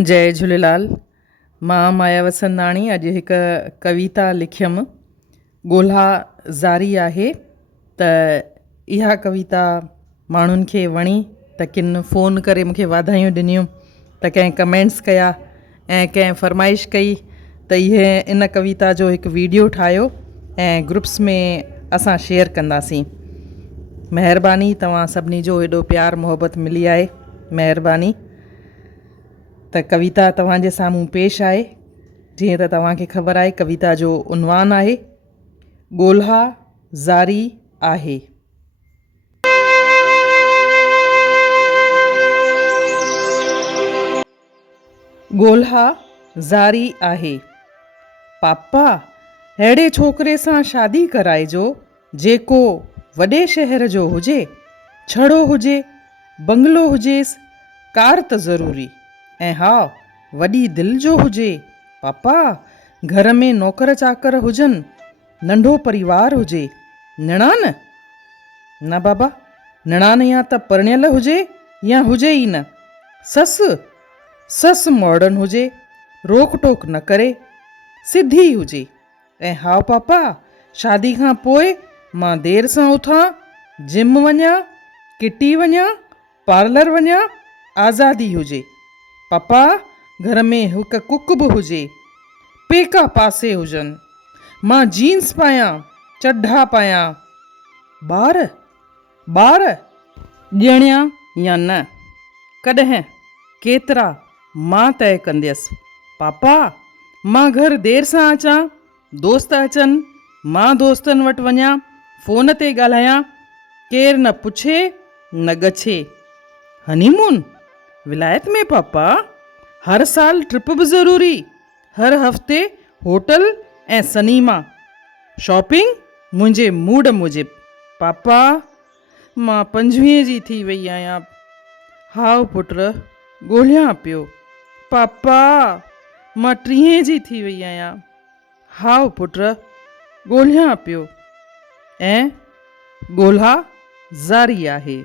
जय झूलेलाल। मां माया वसंदाणी अॼु हिकु कविता लिखियमि, ॻोल्हा ज़ारी आहे। त इहा कविता माण्हुनि खे वणी त किन फ़ोन करे मूंखे वाधायूं ॾिनियूं, त कंहिं कमेंट्स कया ऐं कंहिं फरमाइश कई त इहे इन कविता जो हिकु वीडियो ठाहियो ऐं ग्रुप्स में असां शेयर कंदासीं। महिरबानी, तव्हां सभिनी जो एॾो प्यार मुहबत मिली आहे, महिरबानी। त कविता तव्हांजे साम्हूं पेश आहे। जीअं त तव्हांखे ख़बर आहे, कविता जो उनवान आहे ॻोल्हा ज़ारी आहे। ॻोल्हा ज़ारी आहे। पापा, अहिड़े छोकिरे सां शादी कराइजो जेको वॾे शहर जो हुजे, छड़ो हुजे, बंगलो हुजेसि, कार त ज़रूरी, ऐं हा, वॾी दिलि जो हुजे। पापा, घर में नौकर चाकर हुजनि, नंढो परिवार हुजे। निणान न बाबा, निणान या त परिणियल हुजे या हुजे ई न। ससु मॉडर्न हुजे, रोक टोक न करे, सिधी हुजे। ऐं हा पापा, शादी खां पोइ मां देरि सां उथां, जिम वञा, किटी वञा, पार्लर वञा, आज़ादी हुजे। पापा, घर में हिकु कुक बि हुजे, पेका पासे हुजनि, मां जीन्स पायां, चड्ढा पायां। ॿार ॼणिया या न, कॾहिं, केतिरा, मां तय कंदसि। पापा, मां घर देरि सां अचां, दोस्त अचनि, मां दोस्तनि वटि वञा, फ़ोन ते ॻाल्हायां, केरु न पुछे न गछे। हनीमून विलायत में पापा, हर साल ट्रिप बि ज़रूरी, हर हफ़्ते होटल ऐं सनीमा, शॉपिंग मुंहिंजे मूड मूजिबि। पापा, मां 25 जी थी वई आहियां। हाउ पुट, ॻोल्हियां पियो। पापा, मां 30 जी थी वई आहियां। हाउ पुट, ॻोल्हियां पियो। ऐं ॻोल्हा ज़ारी आहे।